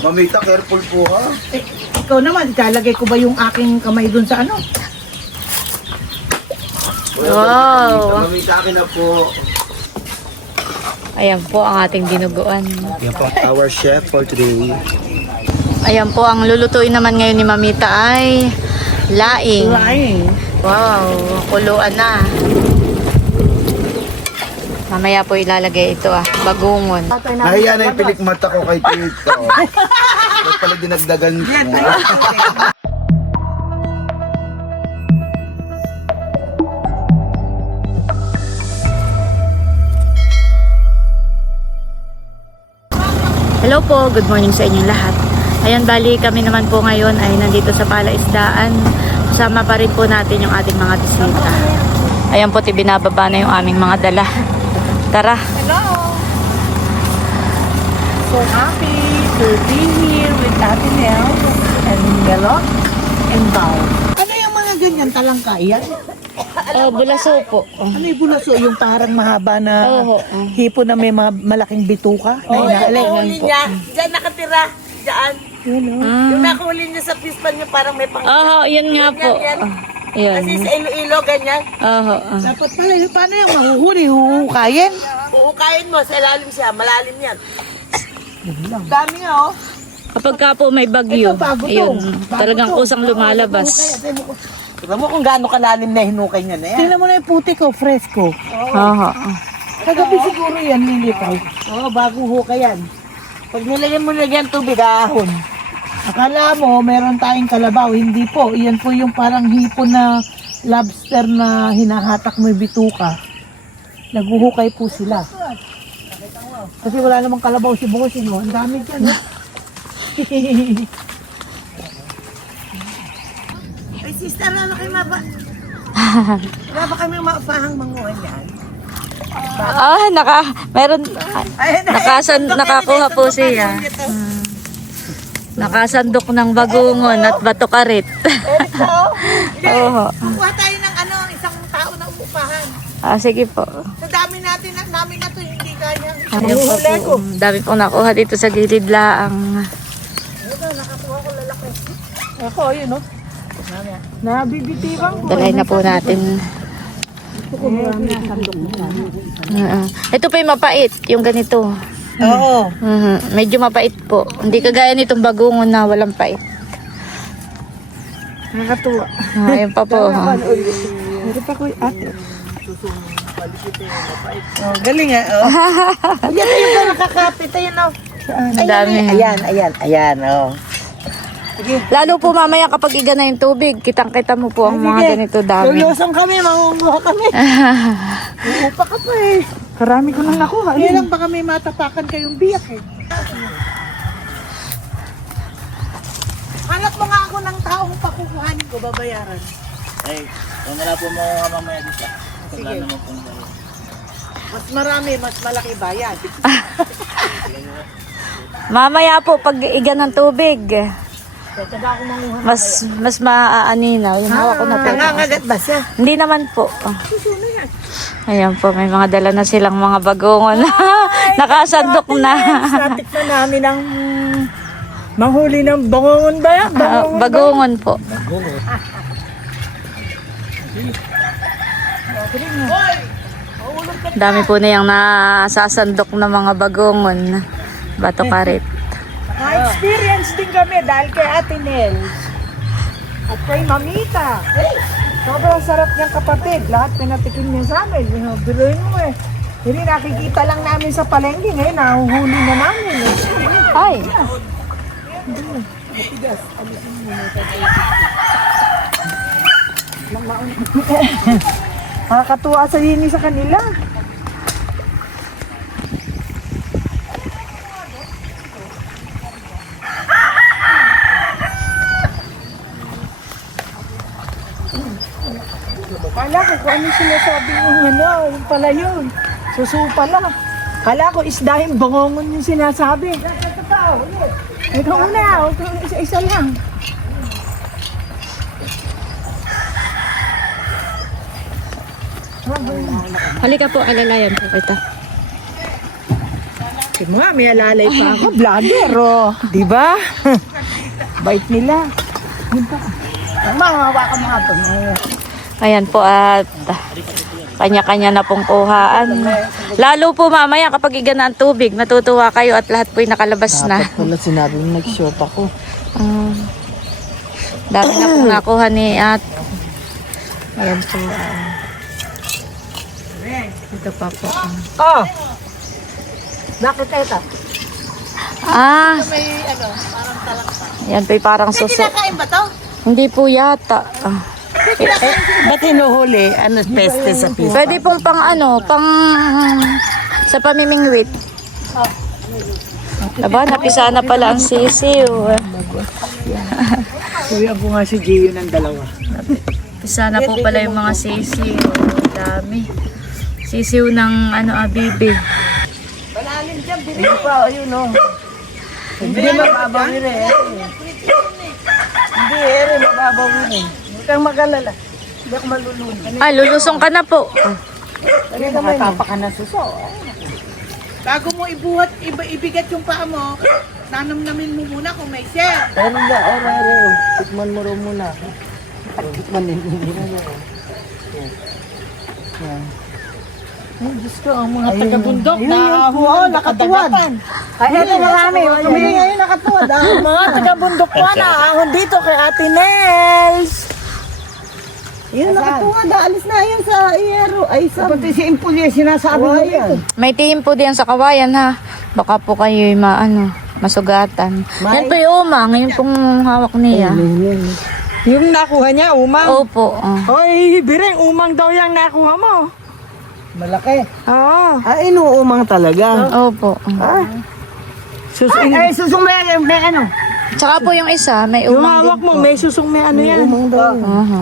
Mamita, careful po ha. Ikaw naman, ilalagay ko ba yung aking kamay dun sa ano? Wow. Mamita, akin na po. Ayan po ang ating dinuguan. Yan po, our chef for today. Ayan po, ang lulutuin naman ngayon ni Mamita ay laing. Laing. Wow, kuluan na. Mamaya po ilalagay ito bagungon. Nahiya na yung pilik mata ko kay Tito. Ba't pala dinagdagan ko? Hello po, good morning sa inyong lahat. Ayan, bali kami naman po ngayon ay nandito sa Palaisdaan. Kasama pa rin po natin yung ating mga bisita. Ayan po, binababa na yung aming mga dala. Tara. Hello! So happy to be here with Ate Nel and Melot and Bao. Ano yung mga ganyan talangka? Yan? Oh, bulaso po. Ano yung bulaso? Yung parang mahaba na Oo. hipo na may mga malaking bituka? Oo, na yung nahuli po. niya. Diyan nakatira. Diyan. Yun, oh. Yung nahuli niya sa pispan niya parang may pang... Oh, yun nga po. Yan. Yun. Kasi sa Iloilo, ganyan. Oh, Dapat pala, yun, paano yung mahuhuli? Huhukayin? Uukain mo, sa ilalim siya. Malalim yan. Dami nga, oh. Kapag ka po may bagyo, Ito, bago to. ayun, Bago talagang to. kusang lumalabas. Tignan mo kung gaano kalalim na hinukay niya na yan. Tingnan mo na yung puti ko, fresco. Oo. Kagabi siguro yan, lilitaw. Oo, bagong hukay yan. Pag nilagyan mo lagyan tubig, ahon. Akala mo, meron tayong kalabaw. Hindi po. Iyan po yung parang hipon na lobster na hinahatak mo yung bituka. Naghuhukay po sila. Kasi wala namang kalabaw si Bossing. Oh. Ang dami dyan. Oh. Ay, sister, ano kayo wala ba kami maupahang manguhan yan? Meron, nakakuha po siya. Nakasandok ng bagungon at bato karit. Oo. Kuha tayo ng ano, isang tao na umupahan. Sige po. Sa dami natin, namin na to, hindi kaya. Ayun pa po. Dami pong nakuha dito sa gilid laang. Ako, yun, no? Nabibitiwan ko. Dalay na po natin. Ito po yung mapait, yung ganito. Oo. Medyo mapait po. Hindi kagaya nitong bagungon na walang pait. Nakakatuwa. Ayun pa po. Meron pa ko ate. Oh, galing nga. Oh. Yan na yung nakakapit, ayun o. Ang dami. Ayan, oh. Lalo po mamaya kapag iga na yung tubig, kitang-kita mo po ang mga ganito dami. Lulusong kami, mangunguha kami. Uupa ka pa eh. Karami ko nang nakuha. Hindi lang baka may matapakan kayong biyak eh. Hanap mo nga ako ng taong pakukuhanin ko, babayaran. Ay, kung wala po mo mamaya dito. Sige. Mas marami, mas malaki bayad. Mamaya po pag iga ng tubig, mas maaaninaw. Yung hawak ko na po. Nangangagat ba siya? Hindi naman po. Ayan po, may mga dala na silang mga bagongon. Nakasandok na. Natik na namin ang manghuli ng bangongon ba yan? Bagongon po. Dami po na yung nasasandok na mga bagongon. Bato karit. Na-experience din kami dahil kay Ate Nel at kay Mamita. Sobrang sarap niyang kapatid. Lahat pinatikin niya sa amin. Biruin mo eh. Hindi nakikita lang namin sa palengke. Ngayon, nahuhuli na namin. Ay! Nakakatuwa sa yini sa kanila. Kala ko kung ano sinasabi yung ano, yung pala yun. Suso pala. Kala ko isdahin bangongon yung sinasabi. Ikaw muna, isa-isa lang. Halika po, alalayan po kita. Si mga may alalay pa ako. Vlogger, oh. Di ba? Bait nila. Mahawa ka mga ito. Ayan po at kanya-kanya na pong kuhaan. Lalo po mamaya kapag igana ang tubig, matutuwa kayo at lahat po'y nakalabas na. Wala sinabi mo nag-short ako. Dami na pong nakuha ni at ayan po. Ito pa po. Oh! Bakit ito? Yan po'y parang suso. Kinakain ba to? Hindi po yata. Ba't hinuhuli? Ano, peste sa pista? Pwede pong pang sa pamimingwit. Aba, napisa na pala ang sisiw. Kuya ko nga si Gio ng dalawa. Napisa na po pala yung mga sisiw. Dami. Sisiw ng abibi. Ayun pa, ayun o. Hindi mababaw yun eh. Hindi eh, mababaw yun eh. Huwag kang mag-alala. Hindi ako malulunod. Ah, lulusong ka na po. Nakatapa ka na suso. Bago mo ibuhat, ibigat yung paa mo, nanamnamin mo muna kung may share. Pero ba, ore. Tikman mo rin muna. Tikman din muna niya. Ay, Diyos ko, ang mga taga-bundok na nakatuwad. Ay, ito marami. Kami ngayon nakatuwad. Mga taga-bundok pa na ahon dito kay Ate Nels. Yun, nakatuwad. Alis na yun sa iyero. Ay, sa... Pati si Impulye, sinasabi na yan. May tihim po diyan sa kawayan ha. Baka po kayo masugatan. Yan po yung umang. Ngayon pong hawak niya. Yung nakuha niya, umang. Opo. Oy, Bireng, umang daw yung nakuha mo. Malaki. Oo. Inuumang talaga. Opo. Ay, susong may ano. Tsaka po yung isa, may Yung umang hawak din mo, po. may susong may ano yan. Umang daw. Aha.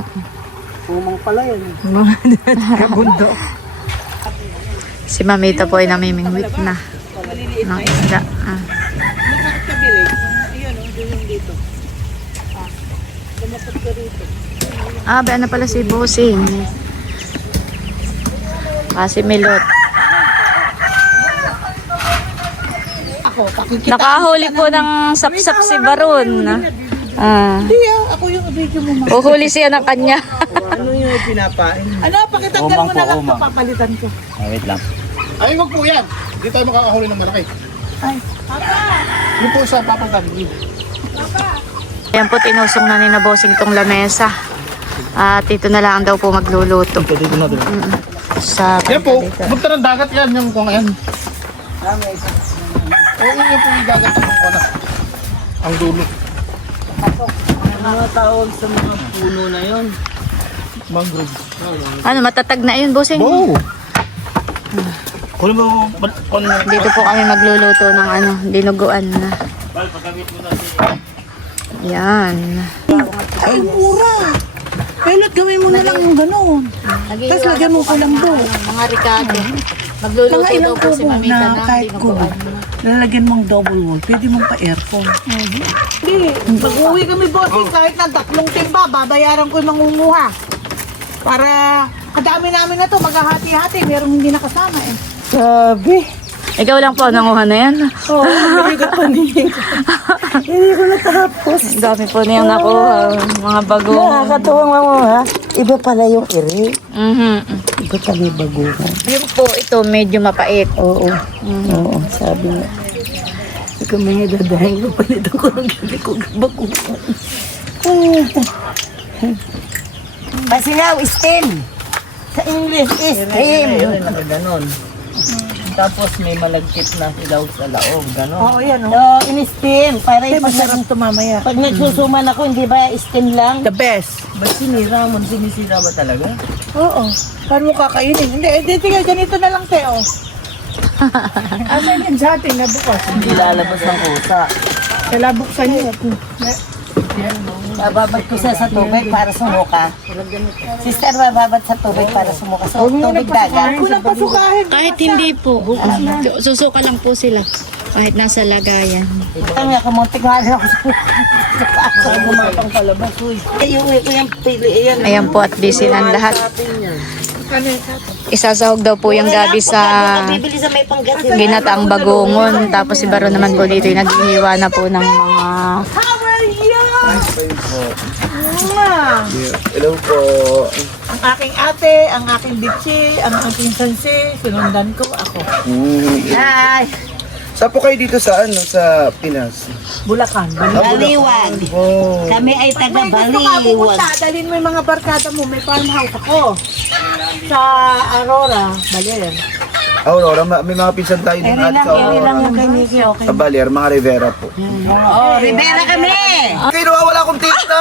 Umang pala yan. Mga taga-bundok. Si Mamita po ay namimingwit na. Ng isda. Ba na pala si Bossing. Kasi Milot. Nakahuli po ng sapsap si Baron. Ako yung video mo. Uhuli siya ng kanya. Ano yung pinapain? Ano, pakitanggal mo na lang ito, papalitan ko. Wait lang. Ay, wag po yan. Hindi tayo makakahuli ng malaki. Ay, Yun po sa papagdag. Ayan po, tinusong na ni na Bossing tong lamesa. At ito na lang daw po magluluto. Dito na dito. Sa Yan po, punta ng dagat yan, yung kung ayan. Oo, yun po yung dagat ang kona. Ang dulo. Mga tawag sa mga puno na yon. Mangrove. Ano, matatag na yun, Bossing? Oo. Kung mo, Dito po kami magluluto ng dinuguan na. Yan. ay, mura. Pilot, gawin mo na lang yung gano'n. Tapos lagyan mo ko lang doon. Mga ricado. Magluluto Mga daw ilang po si kubo Mamita na ng kahit kubo. dinuguan. Lalagyan mong double wall. Pwede mong pa-aircon. Hindi. Pag-uwi kami, bossing, kahit ng 3 timba, babayaran ko yung mangunguha. Para kadami namin na to, maghahati-hati. Merong hindi nakasama eh. Sabi. Ikaw lang po, nanguha na yan. Oo, nabigat pa niya. Hindi ko natapos. Ang dami po niyang nakuha. Mga bagong. Nakakatuwang mo ha. Iba pala yung iri. Iba pala yung baguhan. Yung po, ito medyo mapait. Oo. Oo, sabi nga. Ikaw may dadahin ko palitan ko ng gabi ko baguhan. Masinaw, steam. Sa English, steam. Ganon. Tapos may malagkit na ilaw sa laog. Ganon. Oo, yan o. Oh. In-steam. Para yung masarap to mamaya. Pag nagsusuman ako, hindi ba steam lang? The best. Ba't sinira mo? Sinisira ba talaga? Oo. Paano mo kakainin? Hindi, tingnan, ganito na lang, Teo. Asan yung sa atin na bukas? Hindi lalabas ng kusa. Kala buksan niyo. Bababad ko siya sa tubig para sumuka. Sister, bababad sa tubig para sumuka. So, tubig dagat. Unang pasukahin. Kahit hindi po. Susuka lang po sila. Kahit nasa lagayan. Ang nga, kamuntik nga rin ako. Saan gumapang palabas? Uy. Yung ko yung pili. Ayan. Ayan po at busy ng lahat. Isasahog daw po yung gabi sa ginataang bagongon. Tapos si Baro naman po dito yung naghihiwa na po ng mga... How are you? Hello po. Ang aking ate, ang aking bitchi, ang aking sansi, sinundan ko ako. Hi! Saan po kayo dito sa sa Pinas? Bulacan. Baliwag. Oh. Kami ay taga May gusto ka Baliwag. pumunta, dalhin mo yung mga barkada mo. May farmhouse ako. Sa Aurora, Baler. Aurora, may mga pinsan tayo din at sa Aurora. Sa Baler, mga Rivera po. Oh, Rivera kami. Kayo nawawala akong tita!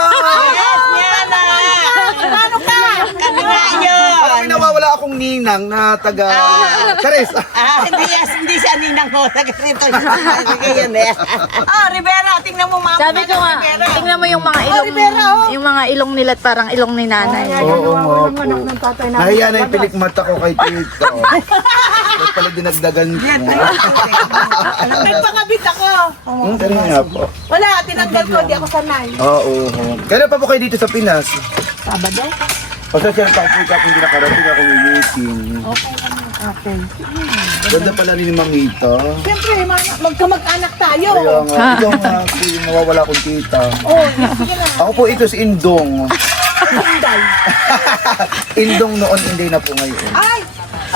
Ano ka? Kami nga yun. Parang may nawawala akong ninang na taga Charis. Hindi siya ninang ko. Taga rito. Sige yun eh. Rivera, tingnan mo mama. Sabi ko nga, tingnan mo yung mga ilong, yung mga ilong nila at parang ilong ni nanay. Oo nga po. Nahiya na yung pilikmata ko kay tita. Ba't pala dinagdagan ko? Nagpangabit ako. Ganun nga po. Wala, tinanggal ko, di ako sanay. Oo. Kailan pa po kayo dito sa Pinas? Sabado? O sa siyang Africa kung hindi nakarating ako ng meeting. Okay. Ganda pala ni Mamita. Siyempre, magkamag-anak tayo. Kaya nga, ikaw nga, yung nawawala kong tita. Oh, sige na. Ako po ito si Indong. Hinday. Indong noon, hindi na po ngayon. Ay!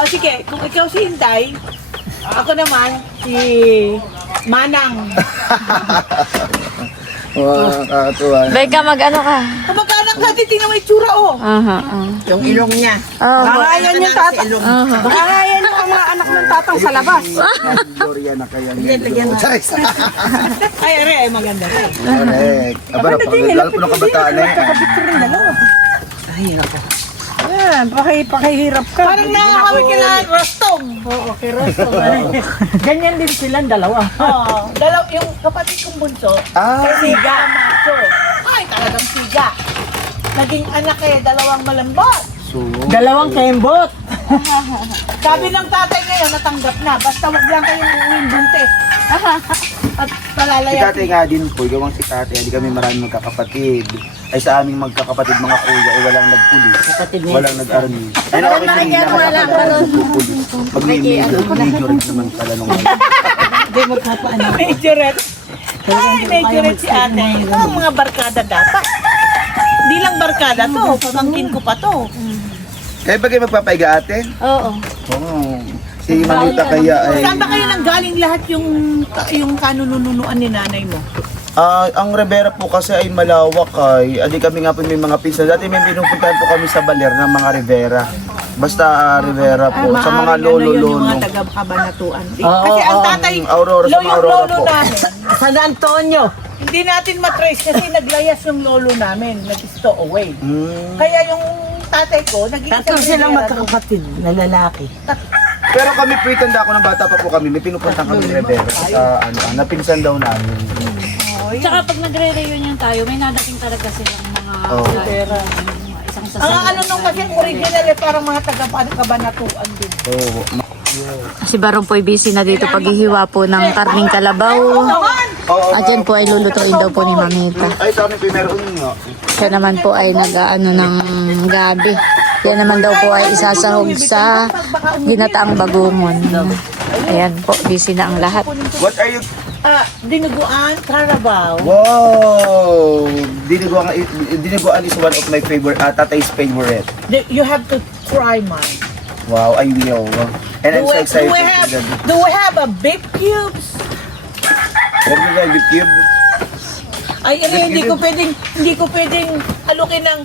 Oh, sige, kung ikaw si Hinday, ako naman si Manang. Wow, kakatuwa. Beka, mag-ano ka? Kamag-anak natin, tingnan mo yung tsura, oh. Aha, Yung ilong niya. Baka yan yung tatang. aha. Baka yan yung mga anak ng tatang sa labas. Gloria na kaya niya. Charis. Ay, ay, maganda rin. Correct. Aba, lalo po ng kabataan na yan. Yan, pakihirap ka. Parang nakakawin kila Rostong. Oo, kay Rostong. Ganyan din silang dalawa. Oo, yung kapatid kong bunso, Ah, siga, macho. Ay, talagang siga. Naging anak dalawang malambot. so, Dalawang kembot. Sabi ng tatay ngayon, natanggap na. Basta wag lang kayong uuwing bunte. At si palalaya. tatay nga din po, gawang si tatay, hindi kami maraming magkakapatid. Ay sa aming magkakapatid mga kuya, ay walang nagpulis. Walang nag-army. Ay okay sa nila, nagpupulis. Mag-majorate naman pala nung Majorette. Ay, majorette si ate. Ang mga barkada dapat. Hindi lang barkada to, pamangkin ko pa to. Kaya ba kayo magpapaiga ate? Oo. Oo. Si Mamita kaya ay... Saan ba kayo nanggaling lahat yung kanununuan ni nanay mo? Ang Rivera po kasi ay malawak ay, adi kami nga po may mga pinsan. Dati may pinupuntahan po kami sa Baler ng mga Rivera. Basta Rivera po, sa mga Maaaring ano yun, yung lolo-lolo. mga taga-kabanatuan. Kasi ang tatay, Aurora, sa mga yung Aurora lolo po. namin, San Antonio. Hindi natin matrace kasi naglayas yung lolo namin, nag-stow away. Kaya yung tatay ko, naging Tatlo silang magkakapatid na lalaki. Pero kami po, tanda ko ng bata pa po kami, may pinupuntahan kami ng Rivera sa napinsan daw namin. Tsaka pag nagre-reunion tayo, may nadating talaga silang mga Oo. isang Ang ano nung kasi original parang mga taga-kabanatuan din. Oo. Si Barong po'y busy na dito paghihiwa po ng karning kalabaw. At yan po ay lulutuin daw po ni Mamita. Ay, sa amin po meron nga. Siya naman po ay nag-ano ng gabi. Yan naman daw po ay isasahog sa ginataang bagungon. Ayan po, busy na ang lahat. What are you... Dinuguan, Carabao. Wow! Dinuguan is one of my favorite, tatay's favorite. You have to try mine. Wow, I will. And I'm so excited. Do we have a big cubes? Huwag mo ba yung cube? Ay, hindi ko pwedeng alukin ng,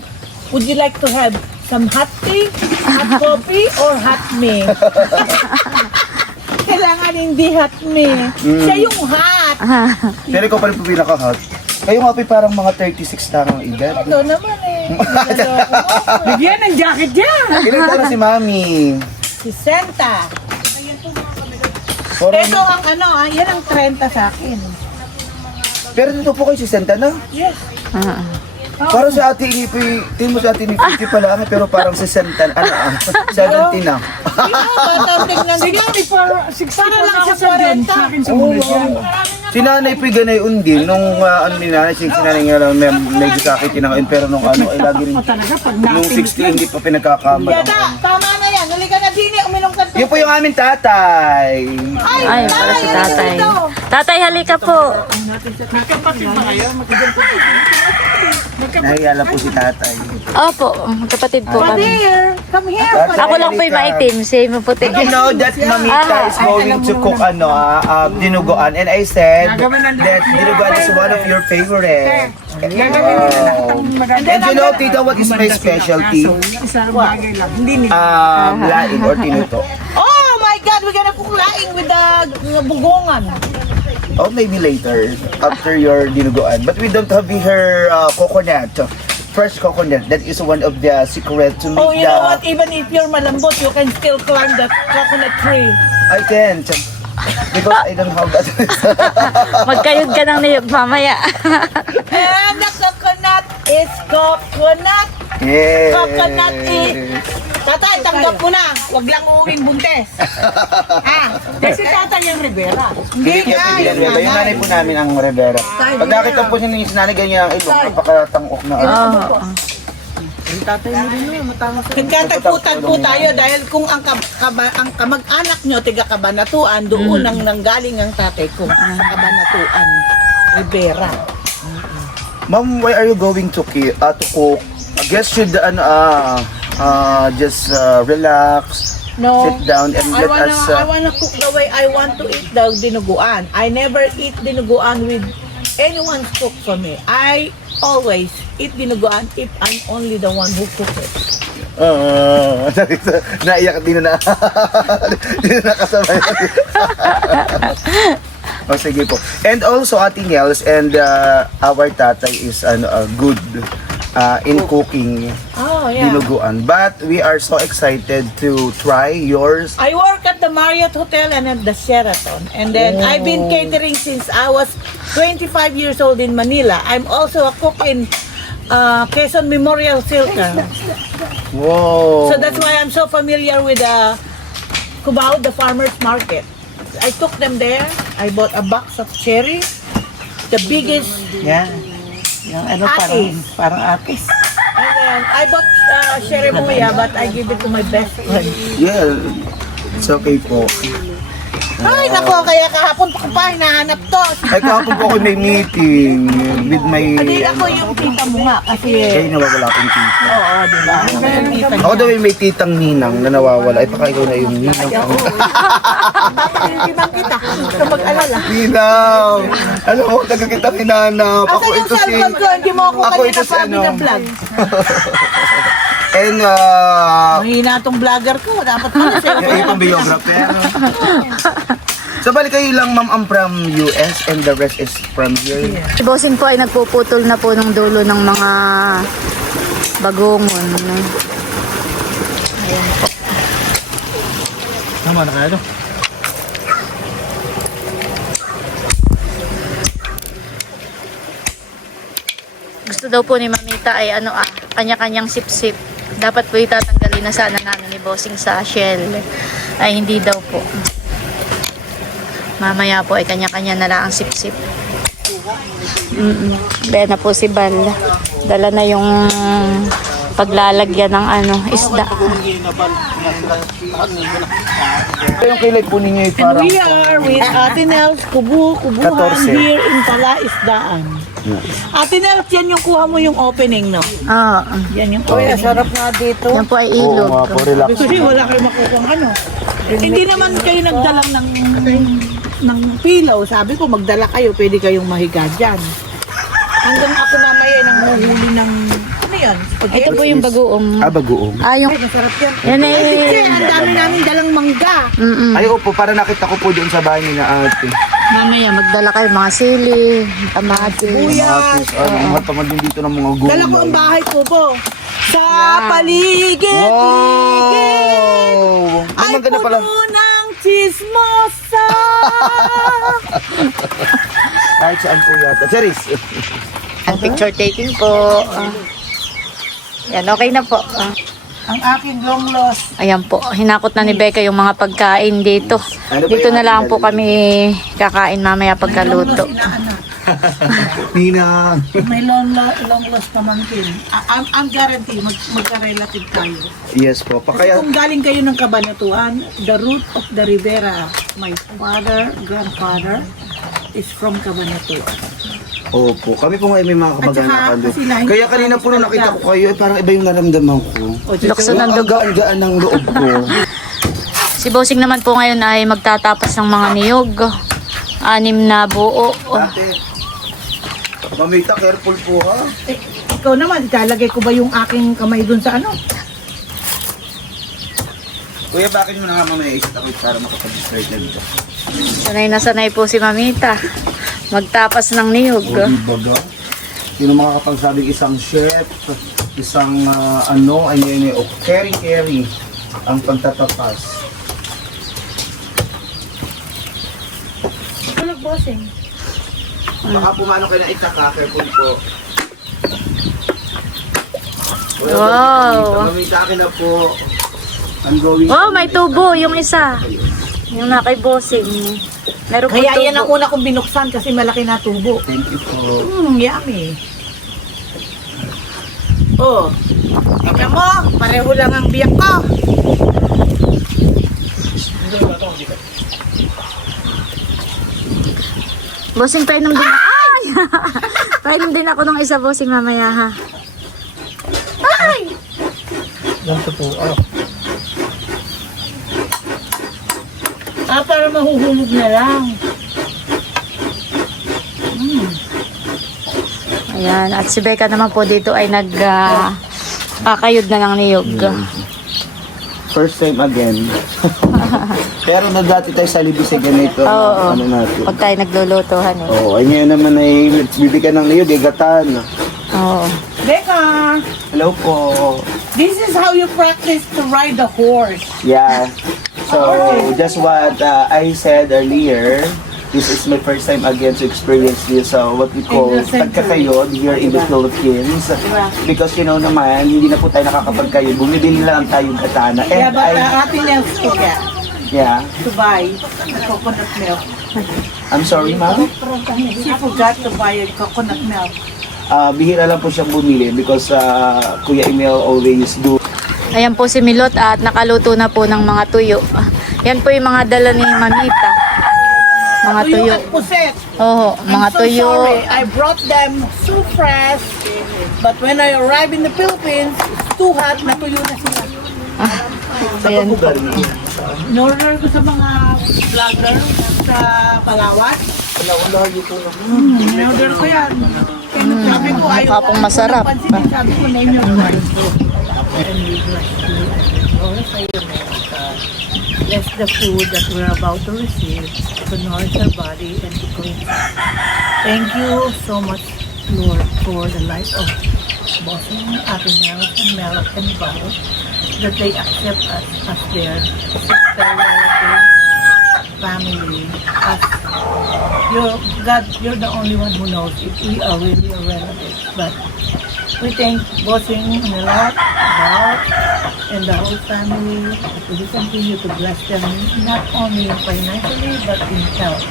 would you like to have some hot tea, hot coffee, or hot me? Kailangan hindi hot me. Siya yung hot. Pero ikaw pa rin po pinaka-hot. Kayo nga po parang mga 36 na ang edad. Ito naman Bigyan ng jacket dyan. Ilan taon na si Mami? Si Senta. Parang- Ito ang yan ang 30 sa akin. Pero dito po kayo si Santa na? Yes. Parang sa ate Inipi, tingin mo sa ate Inipi pala kami, pero parang 60, 70 na. Sige, para lang sa 40. Oo, si nanay po ganay undin, nung ano ni nanay, si nanay nga lang medyo sakit tinangain, pero nung ano, ay lagi rin, nung 60 hindi pa pinagkakamala. Yata, tama na yan. Halika na din, uminom ka. Yun po yung aming tatay. Ay, para si tatay. Tatay, halika po. Nahiya lang po si tatay. Opo, kapatid po kami. Here, come here. Ako lang po yung maitim, siya yung puti. You know that Mamita is going to cook dinuguan, and I said that dinuguan is one of your favorite. Wow. And you know, Tita, what is my specialty? Laing or tinuto. Oh my God, we're gonna cook laing with the bugongan. Oh, maybe later, after your dinuguan. But we don't have here coconut, fresh coconut. That is one of the secret to make Oh, you know what? Even if you're malambot, you can still climb the coconut tree. I can't. Because I don't have that. Magkayod ka ng niyog mamaya. And the coconut is coconut. Yeah. Coconut is... Tatay, tanggap mo na. Huwag lang uuwing buntes. Kasi tatay yung Rivera. Hindi nga, yan. Yung nanay po namin ang Rivera. Pag nakita po siya ni nanay, ganyan ang ilong, napakatangok na. Nagkatagputan po tayo dahil kung ang kamag-anak nyo, tiga Kabanatuan, doon ang nanggaling ang tatay ko sa Kabanatuan, Rivera. Ma'am, why are you going to cook? I guess should just relax, No. sit down, and I let us... wanna cook the way I want to eat the dinuguan. I never eat dinuguan with anyone's cook for me. I always eat dinuguan if I'm only the one who cook it. Naiyak, di na di na nakasabay. Oh, sige po. And also, Ate Nels and our tatay is good in cooking Oh, yeah. dinuguan. But we are so excited to try yours. I work at the Marriott Hotel and at the Sheraton. And then I've been catering since I was 25 years old in Manila. I'm also a cook in Quezon Memorial Silca. Wow. So that's why I'm so familiar with Cubao, the farmer's market. I took them there. I bought a box of cherry, the biggest. Yan. Yung parang atis. And then I bought cherry moya, but I give it to my best friend. Yeah, it's okay po. Ay, nako, kaya kahapon ko pa hinahanap to. Ay, kahapon po ako may meeting with my... Hindi ako yung tita mo nga, kasi... Kayo nawawala akong tita. Oo, di ba? Ako daw may titang ninang na nawawala. Ay, baka ikaw na yung ninang. Papakiliman kita, huwag ka mag-alala. Ninang! Alam mo, taga kita hinanap. Ako Asan yung ito si... cellphone ko? Hindi mo ako Ako kanina ito si sabi ano. na vlog. And, Mahina tong vlogger ko, dapat pala sa'yo. yung itong biographer. So, balik kayo lang, ma'am, ang from US and the rest is from here. Si Bossing po ay nagpuputol na po ng dulo ng mga bagongon. Ayan po. Tama na kaya ito? Gusto daw po ni Mamita ay kanya-kanyang sip-sip. Dapat po itatanggalin na sana namin ni Bossing sa shell. Ay hindi daw po. Mamaya po ay kanya-kanya na lang ang sip-sip. Kaya na po si Bal. Dala na yung paglalagyan ng isda. Yung kilay po ninyo ay And parang... we are with Ate Nels, kubuhan 14. here in Palaisdaan. Ate Nels, yan yung kuha mo yung opening, no? Yan yung opening. Sarap nga dito. Yan po ay Oo ilog. nga po, relax. Kasi wala kayo makukuha ano. Hindi naman kayo nagdalang ng pillow. Sabi ko, magdala kayo, pwede kayong mahiga dyan. Hanggang ako mamaya nang huhuli ng, ano yan? Ito po yung bagoong. Bagoong. Yung, Masarap yan. yan ay, Kasi ang dami namin dalang mangga. Ay, opo, para nakita ko po doon sa bahay ni na ate. mamaya magdala kayo mga sili, kamatis. Mga tamad din dito ng mga gulay. Dala ko ang bahay ko po. Sa paligid-ligid Wow! Ay, ay maganda pala. puno ng chismosa. Kahit saan po yata. Charis! And picture taking po. Yan, okay na po. Ang aking long lost. Ayan po, hinakot na ni Becca yung mga pagkain dito. Dito na lang po kami kakain mamaya pagkaluto. Ninang. May long lost pamangkin. I'm guarantee magka-relative tayo. Yes po. Kasi kung galing kayo ng Cabanatuan, the root of the Rivera, my grandfather is from Cabanatuan. Opo. Kami po ngayon may mga kamag-anak At saka, doon. kasi lahi- Kaya kanina po nung nakita ko kayo, parang iba yung naramdaman ko. Lukso ng Ang dugo. gaan-gaan ng loob ko. Si Bossing naman po ngayon ay magtatapos ng mga niyog. 6 na buo. Ate, Mamita, careful po ha. Ikaw naman, italagay ko ba yung aking kamay dun sa ano? Kuya, bakit mo na nga mamaya isip ako para makapag-start na dito? Sanay po si Mamita. Magtapas ng niyog. O, diba ga? Sino makakapagsabing isang chef, isang carry ang pagtatapas. Tulog, Bossing. Baka pumano kayo na itaka, careful po. Wow. Mamita akin na po. I'm going. Oh, may tubo yung isa. Yung na kay Bossing. Meron po Kaya yan ang tubo. una kong binuksan kasi malaki na tubo. Thank you po. Yummy. Oh, tingnan mo, pareho lang ang biyak ko. Bossing, painom din ako. Ay! Painom din ako ng isa, Bossing, mamaya ha. Ay! Para mahuhulog na lang. Ayan, at si Becca naman po dito ay kakayod na ng niyog. First time again. Pero na dati tayo sa libis ay ganito. Oo. Ano natin. Pag tayo naglulutuhan eh. Oo, ay ngayon naman ay bibigyan ng niyo, gatan. Oo. Becca, Hello po. this is how you practice to ride the horse. Yeah. So, just what I said earlier, this is my first time again to experience this, what we call pagkakayod here in the Philippines. Because you know naman, hindi na po tayo nakakapagkayod. Bumibili lang tayo katana. Yeah, And but atin else forget yeah. to buy coconut milk. I'm sorry, ma'am. She forgot to buy coconut milk. Bihira lang po siyang bumili because Kuya Emil always do. Ayan po si Milot at nakaluto na po ng mga tuyo. Yan po yung mga dala ni Mamita. Mga tuyo. At puset. Oo, mga I'm so tuyo. sorry. I brought them so fresh. But when I arrived in the Philippines, it's too hot. Natuyo na sila. Ayan. In-order ko sa mga vlogger sa Palawan. In-order ko yan. Sabi ko, ayaw Mukha pong masarap. Pansinin, sabi ko, name your price. Bless the food that we're about to receive to nourish our body and to clean. Thank you so much, Lord, for the life of Bossing, Ate Mel, and Mel, and Bao, that they accept us as their sister, relative, family. As God, you're the only one who knows if we are really a relative. But we thank Bossing, Melot, Bao, and the whole family. We continue to bless them, not only financially, but in health.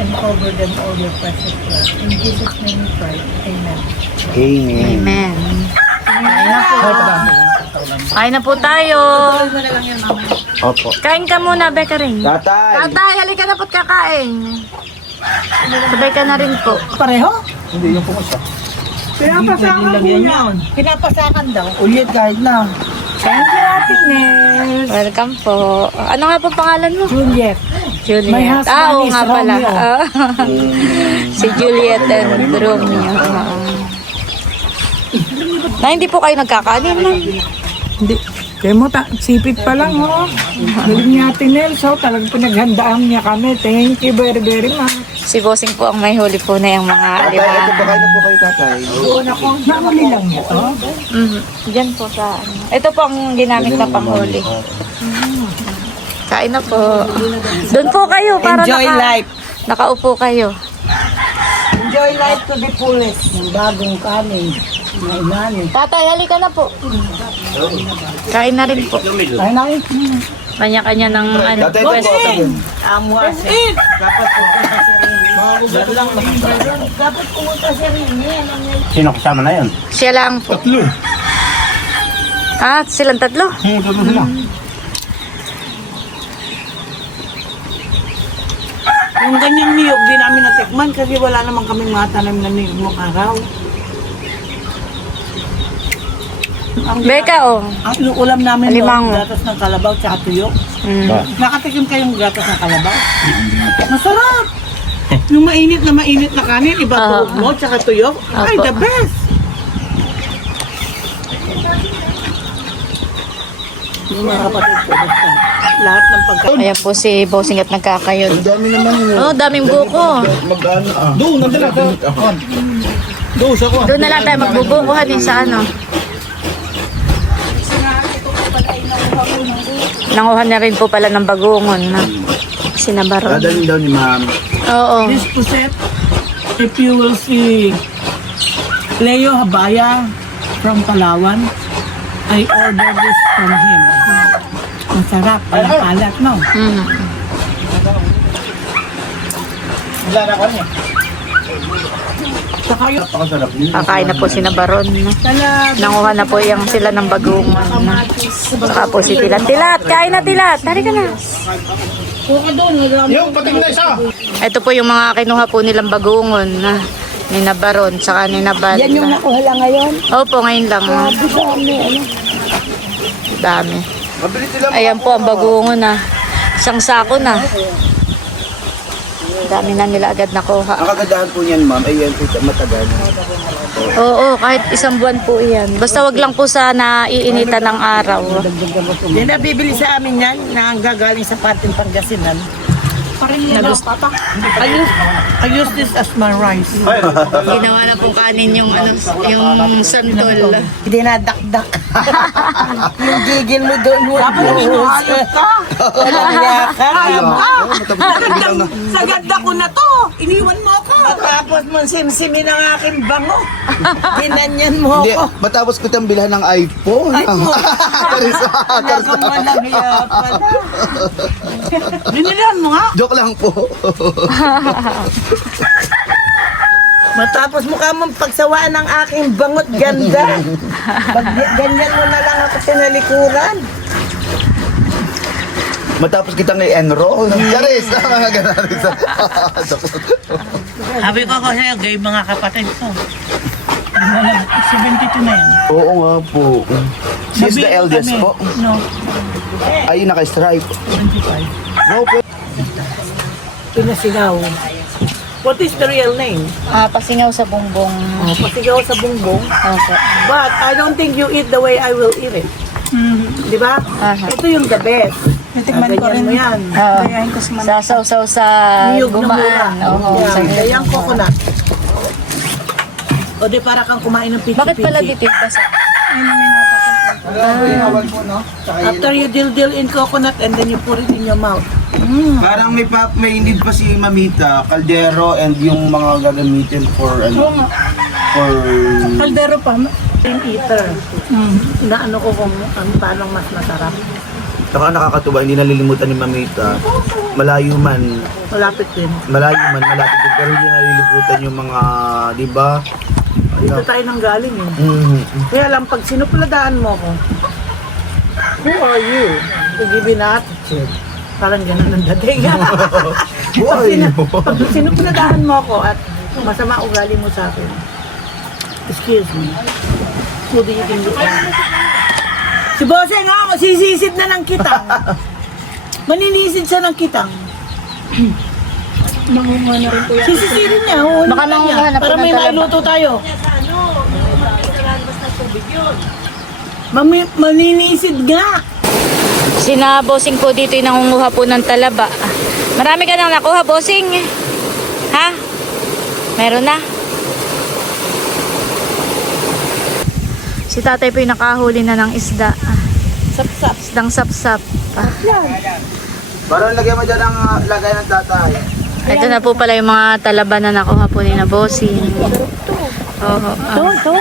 And cover them all your precious blood. In Jesus' name we pray. Amen. Amen. Amen. Kain na po tayo. Opo. Kain ka muna, Becca rin. Tatay! Tatay, halika na po't kakain. Sabay ka na rin po. Pareho? Hindi, yung po siya. Pinapasakan po yan. Pinapasakan daw. Ulit kahit na. Thank you, Ate Nels. Welcome po. Ano nga po pangalan mo? Juliet. Juliet. My husband Oo is nga pala. Romeo. Si Juliet and Romeo. Na hindi po kayo nagkakanin na. Hindi. Kaya mo, sipit pa lang, ho. Galing niya Ate Nels, ho. Talagang pinaghandaan niya kami. Thank you very, very much. Si Bossing po ang may huli po na yung mga Tatay, ito alimango. ba kayo na po kayo, tatay? Namuli lang niya, to. Diyan po sa ano. Ito po ang ginamit na panghuli. Kain na po. Doon po kayo para Enjoy life. nakaupo kayo. Enjoy life to the fullest. Yung bagong kanin. May nani. Tatay, halika na po. Kain na rin po. Ay, nani. Kanya-kanya ng ano, Tatay, pwesto. Amuas. Dapat pumunta siya rin. Sino kasama na yan? Siya lang po. Tatlo. Ah, silang tatlo? Tatlo sila. Yung ganyang niyog, di namin natikman kasi wala naman kaming mga tanim na niyog nung araw. Beka, oh. Ang inuulam namin Alimango. doon, gatas ng kalabaw tsaka tuyok. Mm. Nakatikim kayong gatas ng kalabaw? Masarap! Yung mainit na kanin, iba tuog mo, tsaka tuyok. Ay, Apo. the best! Yung mga kapatid ko, basta. Lahat ng pagkain. Ayan po si Bossing at nagkakayod. Ang dami naman yun. Oh, daming buko. Mag-ano ah. Doon, nandun ako. Doon, sa ko. Doon na lang tayo magbubukuhan din sa ano. Nanguhan na rin po pala ng bagungon na sinabaron. Dadalhin daw ni ma'am. Oo. This puset, if you will see Leo Habaya from Palawan, I ordered this from him. Masarap, alat, no? Mm. Wala na ko niya. Saka yung Napakasarap niya. Kakain na po sinabaron. Nanguhan na po yung sila ng bagungon. Saka po si Tilat. Tilat, kain na Tilat. Tari ka na. Yung pating na isa. Ito po yung mga kinuha po nilang bagungon na ninabaron, saka ninabal. Yan yung nakuha lang ngayon. Opo, ngayon lang. Dami, ano. Dami. Mabilis sila. Ayan po ang bagungon na. Isang sako na. Dami na nila agad nakuha. Ang kagandahan po niyan ma'am, ay yan po matagal. Oo, kahit isang buwan po iyan. Basta wag lang po sa naiinitan ng araw. Yan na bibili sa amin yan na gagaling sa pating Pangasinan. I use this as my rice. Ginawa na pong kanin yung ano, yung santol. Dinadakdak. Yung gigil mo doon. Hayop ka! Walang yakan. Hayop ka! Matapos na. Sa ganda ko na to! Iniwan mo ako! Matapos mong simsimin ang aking bango. Ginanyan mo Hindi, ako. matapos ko tayong bilhan ng iPhone. Nakang walang hiya pala. Binilihan mo nga! Joke lang po. Matapos mukha mong pagsawaan ng aking bangot ganda. Ganyan mo na lang ako sinalikuran. Matapos kitang i-enroll. Charis! Mga ganun. Sabi ko kasi, gay mga kapatid ko. 72 na yan. Oo nga po. She's the Sabi ko eldest kami, po. No, Ay, naka-stripe. 25. No po. Pinasigaw. What is the real name? Pasingaw sa bongbong. Pasigaw sa bungbong. Opo. But I don't think you eat the way I will eat it. Di ba? Aha. Ito yung the best. Natikman ko rin Ganyan mo yan. Kayahin ko si Mama. Sasaw-saw sa Niyog na mura. gumaan. Oo, sa Yan. Kaya yung coconut. O di para kang kumain ng pichi-pichi. Bakit pala dito yung basa? After you dill in coconut and then you put it in your mouth. Parang may need pa si Mamita, kaldero and yung mga gagamitin for ano. For Kaldero pa. Green eater. Inaano ko kung paano mas masarap. saka nakakatuwa, hindi nalilimutan ni Mamita. Malayo man, Malapit din. malapit din, pero hindi nalilimutan yung mga, di ba? Dito tayo nang galing eh. Mhm. Kaya lang pag sinupuladaan mo ko, who are you to give an attitude? Parang ganun ang dating. Why? Pag sinupuladaan mo ko at masama ugali mo sa akin, excuse me, who do you think you are? Si Bose nga, sisisid na ng kitang. Maninisid siya ng kitang. Mangunga na rin po yan. Sisisidin niya, huhunin Baka niya. mangunguha na po Para ng may talaba. mailuto tayo. Maninisid nga. Sina Bossing po dito yung nangunguha po ng talaba. Marami ka nang nakuha, Bossing. Ha? Meron na? Si tatay po yung nakahuli na ng isda. Isdang sapsap. Parang lagyan mo dyan ang lagay ng tatay. Ito na po pala yung mga talaba na nakuha po ni na Bossing. Oo. Ito.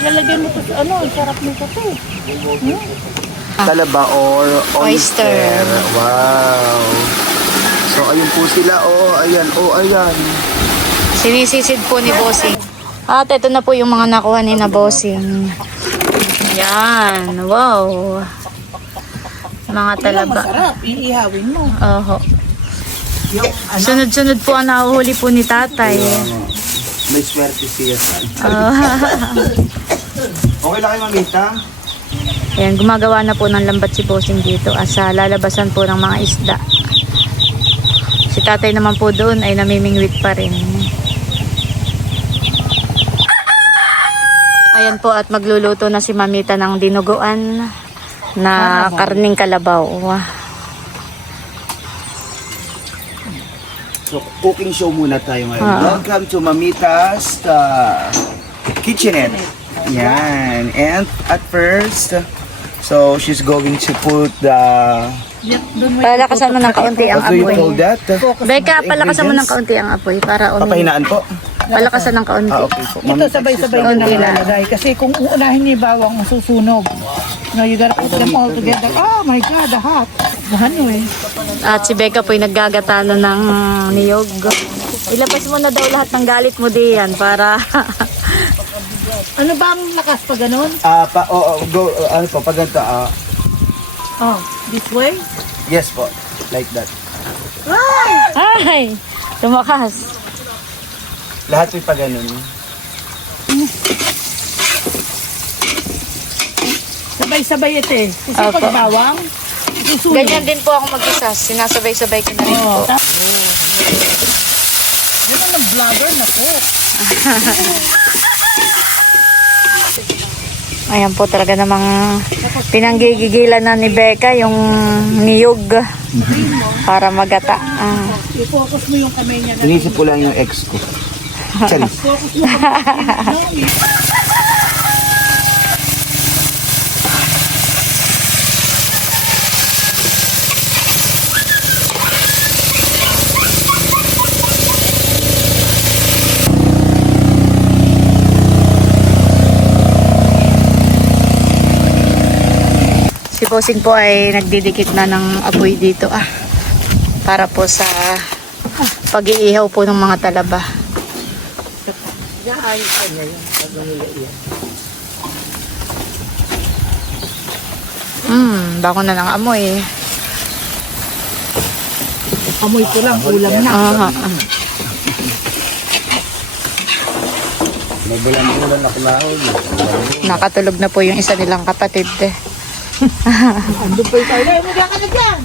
Lalagyan mo to sa sarap nito to. Talaba or Oyster. Wow. So, ayun po sila. Ayan. Sinisisid po ni Bossing. At ito na po yung mga nakuha ni na Bossing. Yan. Wow. Mga talaba. Masarap, iihawin mo. Oho. Sunod-sunod po ang nahuhuli po ni tatay. May swerte siya. Oh. Okay lang kayo, mamita? Ayan, gumagawa na po ng lambat si Bossing dito sa lalabasan po ng mga isda. Si tatay naman po doon ay namimingwit pa rin. Ayan po at magluluto na si Mamita ng dinuguan na karning kalabaw. So, cooking show muna tayo ngayon. Welcome to Mamita's Kitchenette. Yan. And at first, so she's going to put the... Palakasan mo ng kaunti ang What do you apoy. call that? Beka, palakasan mo ng kaunti ang apoy para Papahinaan po? palakasan ng kaunti. Okay po. Ito sabay-sabay ko na ilalagay. Kasi kung uunahin niyo yung bawang, masusunog. No, you gotta put them all together. Oh my God, the hot. Ano eh. At si Becca po'y naggagatalo ng niyog. Ilabas mo na daw lahat ng galit mo diyan para... Ano ba ang lakas pa ganun? Ano po, pag ganito, Oh, this way? yes po, like that. Ay! Tumakas. Lahat may pag ganun. Sabay-sabay ito eh. Kasi Opo. pag bawang, susunod. Ganyan din po ako mag-isa. Sinasabay-sabay ko na rin po. Ganun ang vlogger na po. Ayan po talaga namang pinanggigigilan na ni Becca yung niyog para magata. I-focus mo yung kamay niya. Inisip ko lang yung ex ko. Charis. Focus mo yung kamay niya. Si Bossing po ay nagdidikit na ng apoy dito para po sa pag-iihaw po ng mga talaba. Bako na ng amoy. Amoy ko lang, ulam na. Aha. Mabulan-bulan ako na ako. Nakatulog na po yung isa nilang kapatid. Ando pa yung tayo. Ay, muna ka na dyan.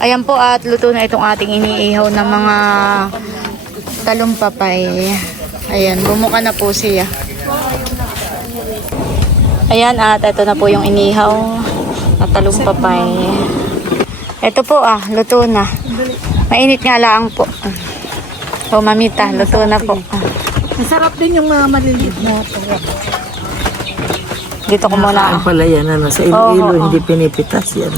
Ayan po at luto na itong ating iniihaw ng mga talumpapay. Ayan, bumuka na po siya. Ayan at ito na po yung inihaw na talumpapay. Ito po luto na. Mainit nga lang po. So Mamita, luto na po. Masarap din yung mga maliliit na tarap. Dito ko muna. Ang pala yan, sa Iloilo, hindi pinipitas yan.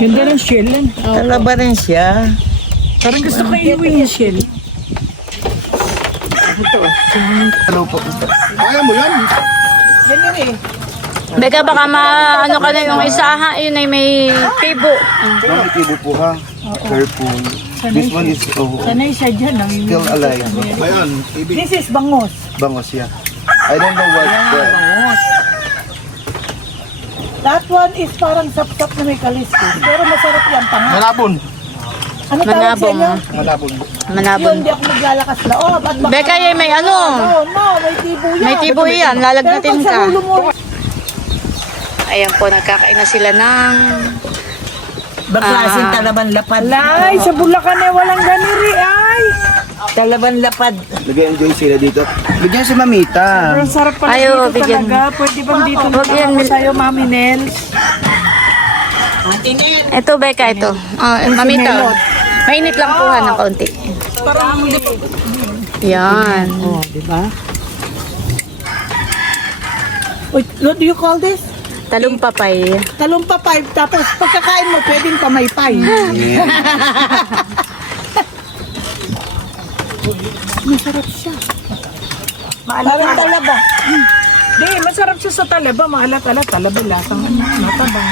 Ganda ng shell. Talaba rin siya. Parang gusto ko iuwi yung shell. Hello po. Kaya mo yan. Ganyan eh. Beka baka ano ka na yung isa yun ay may tibo. May tibo po ha. Careful. This one is Sanay siya dyan. still alive. Ayan, This is bangos. bangos yan. I don't know what That one is parang sap-sap na may kaliskis. Pero masarap yan pa nga. Manabon. Ano tawag sa Manabong. inyo? Manabon. Manabon. Yun, di ako maglalakas loob. At baka... Beka yung may ano. No, may tibo yan. May tibo yan. Pero Lalagnatin pag sa ka. ulo mo, Ayan po, nagkakain na sila ng... Baklasing talaban lapad. Ay, sa Bulacan eh, walang ganiri ay. Talaban lapad. Nag-enjoy sila dito. Bigyan si Mamita. Ang sarap pala Ayo, dito bigyan. talaga. Pwede bang dito na Wag yan, ako sa'yo, Mami Nels? Ito, Beka, ito. Mamita. Mainit lang kuha ng kaunti. Yan. wait, what do you call this? Talumpapay. Talumpapay, tapos pagkakain mo, pwedeng pamaypay. Masarap siya. Parang talaba. Di, masarap siya sa talaba. Maalat-alat, talaba lasang matabang.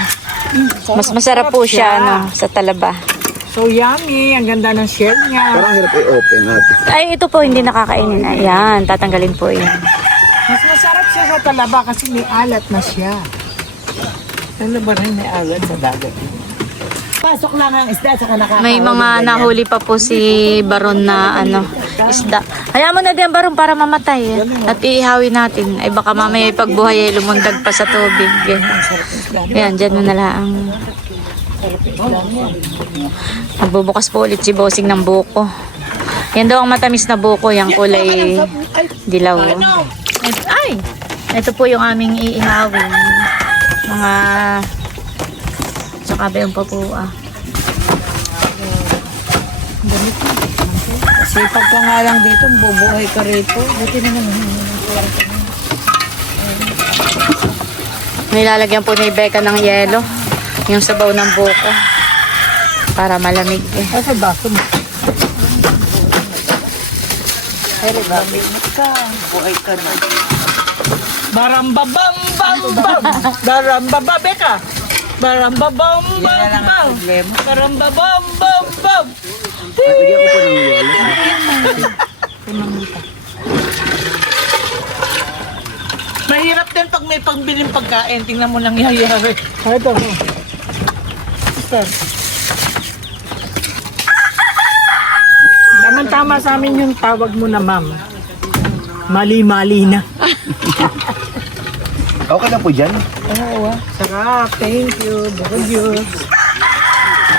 Mas masarap po siya sa talaba. So yummy. Ang ganda ng shell niya. Parang hirap i-open natin. Ay, ito po, hindi nakakainin. Ayan, tatanggalin po yan. Mas masarap siya sa talaba kasi may alat na siya. Talaba rin may alat sa dagat. Pasok lang ang isda sa kanaka. May mga nahuli pa po si Baron na isda. Hayaan mo na din Baron para mamatay. At iihawin natin. Ay baka mamaya pagbuhay ay lumundag pa sa tubig. Ayan, dyan mo na lang. Magbubukas po ulit si Bossing ng buko. Yan daw ang matamis na buko. Yung kulay dilaw. Ay! Ito po yung aming iihawin. Mga tsaka ba yung papua. Kasi pagka nga lang dito, bubuhay ka rito. Buti naman. May lalagyan po ni Becca ng yelo. Yung sabaw ng buko. Para malamig eh. Ay, sa baso mo. Buhay ka na. Barambabam bam bam. Barambaba Beka. Barambabam Yan bam na lang bam. ang problema. Barambabam bam bam. Bigyan ko po ng yelo. Mahirap din pag may pagbiling pagkain. Tingnan mo lang nangyayari. Ito. Tama-tama sa amin yung tawag mo na ma'am. Mali-mali na. Okay lang po dyan. Sarap. Thank you. Bukod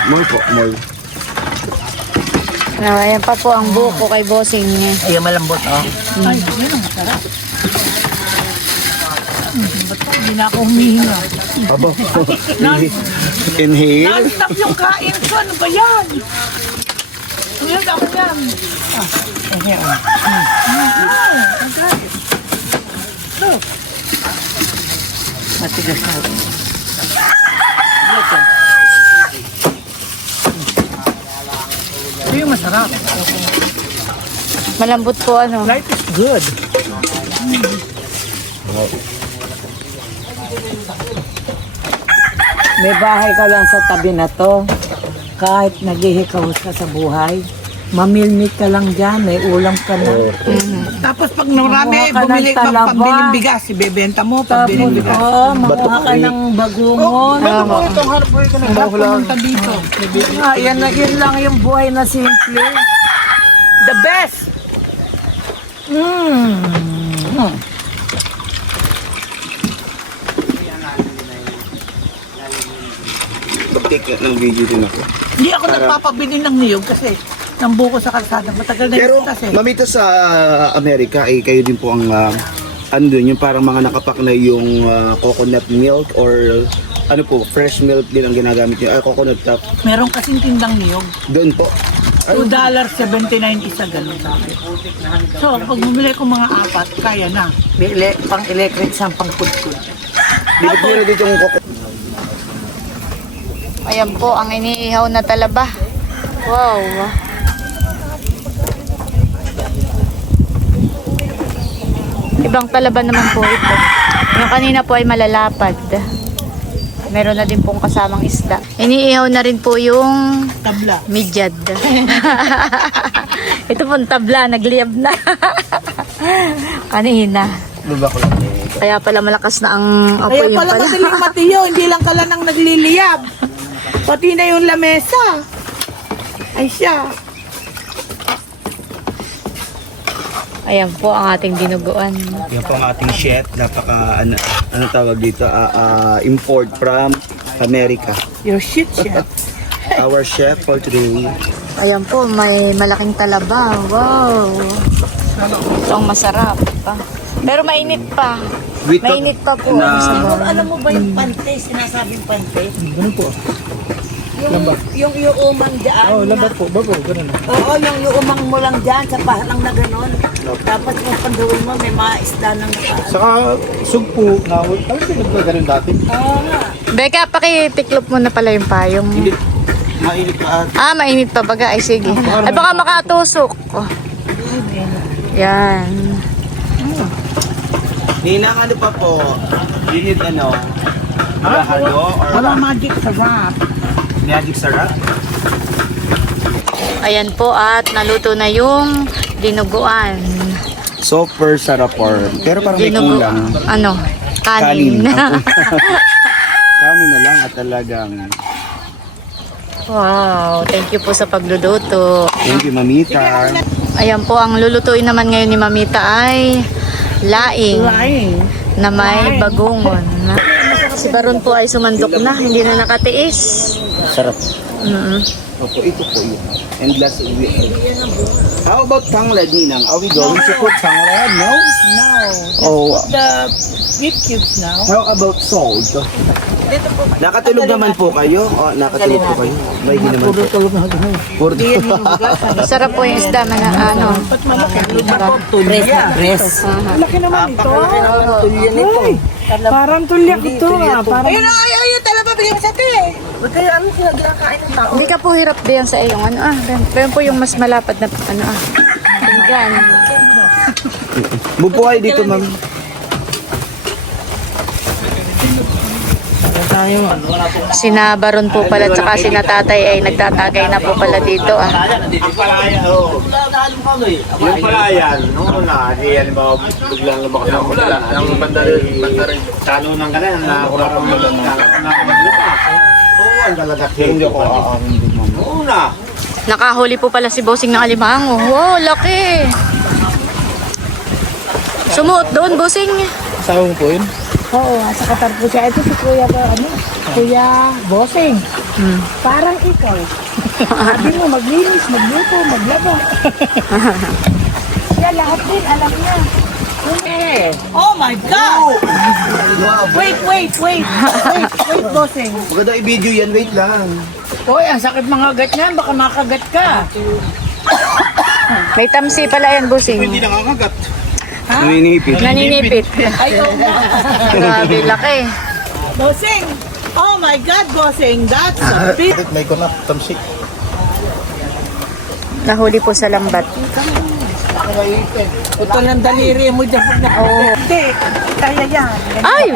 More po, more. Ayan pa po ang buko kay Bossing. Ayaw malambot, oh. Ay, yan ang masarap. Ba't hindi na ako humihinga? Aba. Inhale. Non-stop yung kain ko. Ano ba yan? Ngayon ako yan. Matigas na. Ito yung masarap. Malambot po Life is good. May bahay ka lang sa tabi na to. Kahit naghihikaw ka sa buhay, mamilmit ka lang dyan, may ulam ka na. Tapos pag narami, Kumuha ka ng bumili ka talaba. pambiling bigas. Ibebenta mo, Tapos, pambiling bigas. makuha ka ng bagungon. Itong harbor ka na. Dapat pumunta dito. Yan lang yung buhay na simple. The best! Mag-take ng video din ako. Hindi ako nagpapabili ng niyog kasi ng buko sa kalsada. Matagal na Pero yun kasi. mamita sa Amerika ay kayo din po ang ano dun, yung parang mga nakapak na yung coconut milk or ano po, fresh milk din ang ginagamit nyo. Coconut top. Meron kasing tindang niyog. Doon po. $2.79 isa, ganun sabi. So, pag bumili ko mga apat, kaya na. Pang electric sa pang pudpud. Di ba meron dito yung coconut? Ayan po ang iniihaw na talaba. Wow. Ibang talaba naman po ito. Yung kanina po ay malalapad. Meron na din pong kasamang isda. Iniihaw na rin po yung Tabla. midyad. Ito pong tabla, nagliyab na. Kanina. Diba ko lang? Kaya pala malakas na ang Kaya apoy yung pala pala. madaling matiyo, hindi lang kala nang nagliliyab. Pati na yung lamesa. Ay siya. Ayan po ang ating dinuguan. Yan po ang ating chef. Napaka, ano tawag dito? Import from America. Your shit, chef. Our chef for today. Ayan po, may malaking talaba. Wow. Ito ang masarap. Pero mainit pa. Mainit pa po. Na- ang sabaw. Alam mo ba yung pante, sinasabing pante? Yung umang dyan. Oh, lambat po. Bago, ganun. Oo, yung umang mo lang dyan, sa pahalang na gano'n. Tapos kung pagdawin mo, may mga isda ng nakaano. Saka sugpo na tapos pinagkagarin dati. Oo nga. Beka, pakitiklop mo na pala yung payong. Hindi, mainit pa at Ah, mainit pa baga. Ay, sige. Ay, baka makatusok. Oh. Yan. Ninang ano pa po? You need ano? Halo or Wala magic sa wrap. magic sarap? Ayan po at naluto na yung dinuguan. Super sarap or pero parang may kulang. Ano? Kanin. Kanin na lang at talagang Wow, thank you po sa pagluluto. thank you, Mamita. Ayan po, ang lulutuin naman ngayon ni Mamita ay laing na may bagungon. Si Baron po ay sumandok na, hindi na nakatiis. Sarap. Mm-mm. Opo, ito po yun. And last week. How about tanglad, Ninang? Are we going to put tanglad? No? No. Oh, The beef cubes now. how about salt? Nakatulog naman po kayo? Oh, nakatulog po kayo? Ba, hindi naman po. Puro Sarap po yung isda man ano. Laki naman ito. Ay, parang tulyak ito ah. Parang Ayun, talaga bigyan mo sa ate. Ba't kaya ano sila ginakain ng tao? Hindi ka po hirap diyan sa iyong ano Pero po yung mas malapad na ano Tinggan. Move po kayo dito, ma'am. Sina Baron po pala tsaka sina tatay ay nagtatagay na po pala dito ah. Ang palaya, oo. Yung palayan, nung una, yan ba, biglang lumakas ang ulan. Ang bandarin, talunan ka na, nakurapang ulan na. Oo, ang lalagak. Hindi ako aamin. Nung una. Nakahuli po pala si Bossing ng alimango. Wow, laki! Sumuot doon, Bossing. Asawa mo po yun? oo, sa Qatar po siya. Ito si Kuya Bossing. Parang ikaw. Sabi mo, maglinis, magluto, maglaba. Siya lahat din, alam niya. Oh my God! Wait, Bossing. Maganda i-video yan, wait lang. Hoy, ang sakit mga agat niyan, baka makagat ka. May tamsi pala yan, Bossing. Hindi nakakagat. Naninipit. Naninipit. Ay, oo nga. Grabe, laki. Bossing! Oh my God, Bossing! That's a big... May kunap, tamsik. Nahuli po sa lambat. Ito ng daliri mo dyan. Hindi, kaya yan. Ay!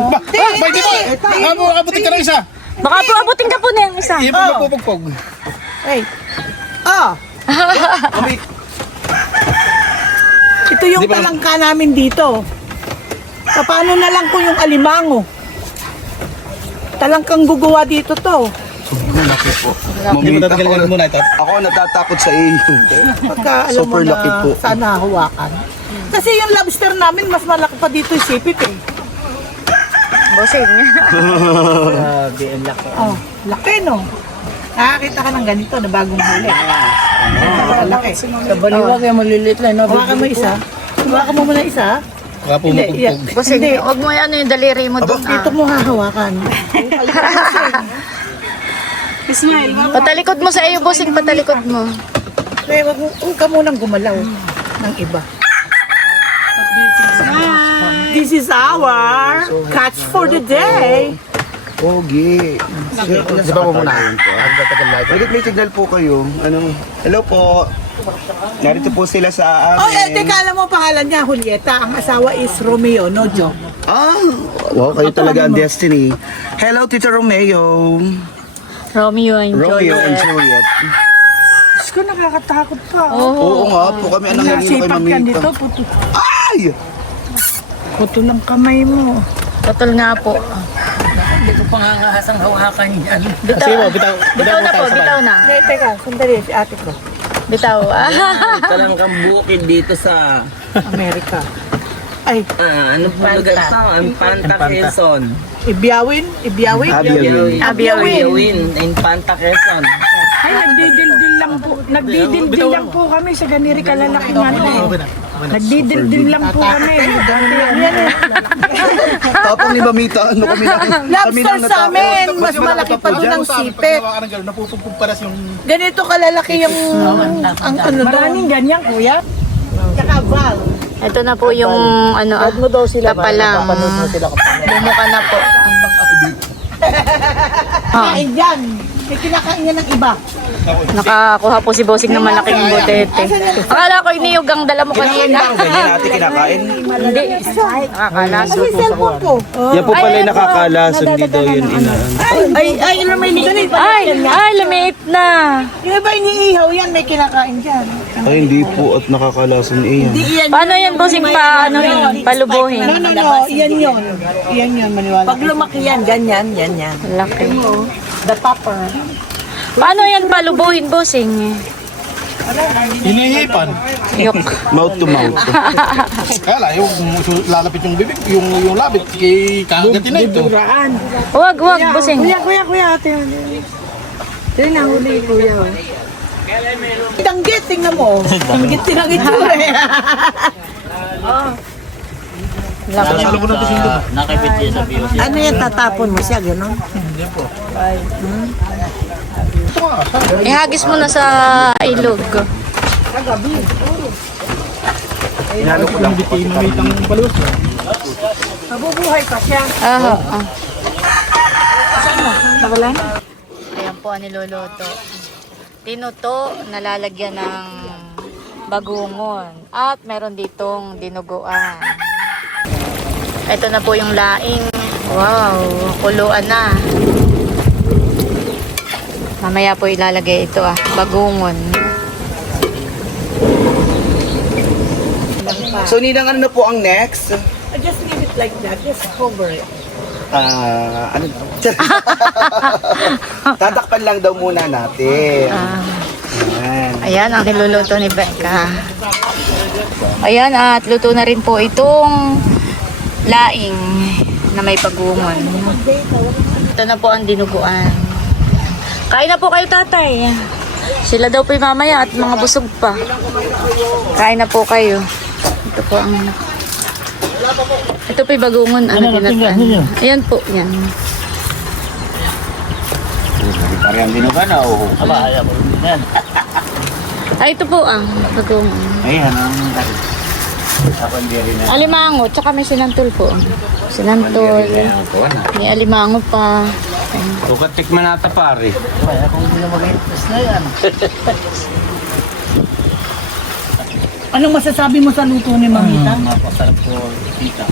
Pwede mo! Abutin ka ng isa! Baka po abutin ka po na yung isa. Ipag na pupagpog. Ah! Ito yung talangka namin dito. Paano na lang kung yung alimango? Talangkang gugawa dito to. Hindi mo tatagalan muna ito. Ako natatakot sa iyo. Pagka alam mo Super laki na po. sana hawakan. Kasi yung lobster namin mas malaki pa dito yung sipit eh. Bossing. Grabe, ang laki. Oh, laki no. Nakakita ka ng ganito na bagong huli. Laki. Sa baliwag yung maliliit lang. No? Hawakan mo isa. Hawakan mo muna isa. Baka Hindi, pumupugpog. Bossing, huwag mo ano yung daliri mo doon. Dito mo hahawakan. Patalikod mo sa iyo, Bossing. Patalikod mo. Kaya huwag ka munang gumalaw ng iba. This is our catch for the day. Pogi. Di ba mo muna? Ang tatagal na ito. Bakit may signal po kayo? Ano? Hello po. Narito po sila sa Oh, amin. teka, alam mo pangalan niya, Julieta. Ang asawa is Romeo, no joke. Ah, wow, kayo talaga ang destiny. Hello, Tito Romeo. Romeo and Romeo and Juliet. Juliet. Diyos ko, nakakatakot pa. Oo nga po, kami ang nangyari kay Nasipat ka Mamita. dito, puto. Ay! Puto ng kamay mo. Totol nga po. Hindi ko pangangahasang hawakan yan. Bitaw, Sige mo, bitaw. bitaw na po, bitaw na. Hindi, teka, sandali, si ate ko. Bitaw. Talagang bukid dito sa Amerika. Ay, ano po lugar ito? Ang Panta Quezon. Ibiyawin? Ibiyawin? Abiyawin in Panta Quezon. Ay, nagdidildil lang po. Nagdidildil lang po kami sa ganiri kalalaking ano. Nagdidildil lang po kami. Tapos ni Mamita, ano kami na. Lobster sa amin, mas malaki pa doon ang sipit. Napupugparas yung... Ganito kalalaki yung ang ano doon. Maraming ganyan, kuya. Tsaka val. Ito na po yung ano, tapalang. Bumuka na po. Kain dyan. May kinakain niya ng iba. Nakakuha po si Bossing ng malaking butete. Akala ko iniyog ang dala mo kanina. Ganyan natin kinakain. Hindi, nakakalaso. Kasi cellphone ko. Yan po pala yung nakakalason, hindi daw yun inaan. Ay, luminig. Ay, lumiit na. Yung iba iniihaw yan, may kinakain dyan. Ay, hindi po at nakakalason iyan. Paano yan, Bossing, pa, ano yun, palubuhin? No, yan yun. Yan yun, maniwala. Pag lumaki yan, ganyan, yan. Laki. The topper. Paano yan palubuhin, Bossing? Hinihipan. Yok. Mouth to mouth. Kaya lang, yung lalapit yung bibig, yung labit, kakagatin na ito. Huwag, Bossing. Kuya, ate. Yan ang huli, kuya. Tanggit, tingnan mo. Tanggit tinang itsura eh. Ano yan, tatapon mo siya, gano'n? Ihagis mo na sa ilog. Inalo ko lang po. Mabubuhay pa siya. Ayan po ang niluluto. Tinuto, nalalagyan ng bagungon. At meron ditong dinuguan. Ito na po yung laing. Wow, kuluan na. Mamaya po ilalagay ito bagungon. So, Ninang, ano na po ang next? Just leave it like that. Just cover it. Ano? Tatakpan lang daw muna natin. Ayan. Ayan ang niluluto ni Becca. Ayan at luto na rin po itong laing na may bagungon. Ito na po ang dinuguan. Kain na po kayo, tatay. Sila daw po yung mamaya at mga busog pa. Kain na po kayo. Ito po ang... Ito po yung bagungon. Ano tinataan? Ayan po, yan. Parang dinugan na o. Ay, ito po ang bagungon. Ayan ang ako hindi rin na. Alimango, tsaka may sinantol po. Sinantol. May alimango pa. Tukat tikman nata pare. Anong masasabi mo sa luto ni Mamita? Napasarap po tita.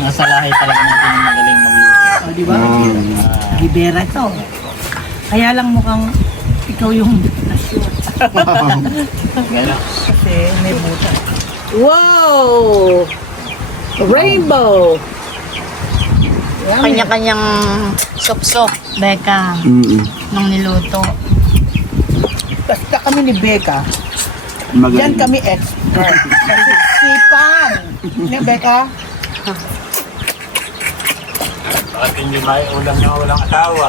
Nasa lahi talaga natin yung magaling magluto. O, di ba? Libera to. Kaya lang mukhang ikaw yung kasi may buta. Wow! Rainbow! Kanya-kanyang sop-sop, Becca, nung niluto. Basta kami ni Becca, Magaling. yan kami expert. Kasi sipan! Ni Becca? Bakit hindi may ulam na walang asawa?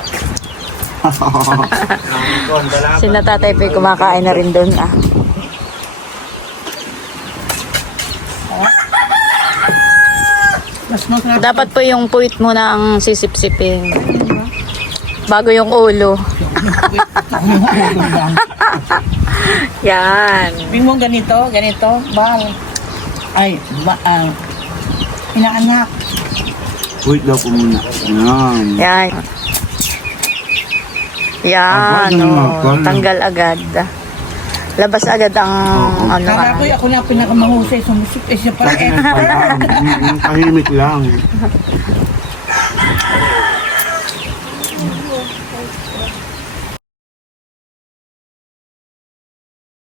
Sina tatay pa kumakain na rin doon Mas masarap. Dapat po yung puwit muna ang sisip-sipin. Bago yung ulo. Yan. Tingin mo ganito, bang. Ay, inaanak. Wait daw po muna. Ayan. Yan. Yan. Tanggal agad. Labas agad ang ano. Kala ko ako na pinakamahusay sumusik. Eh siya pala expert. Tahimik lang.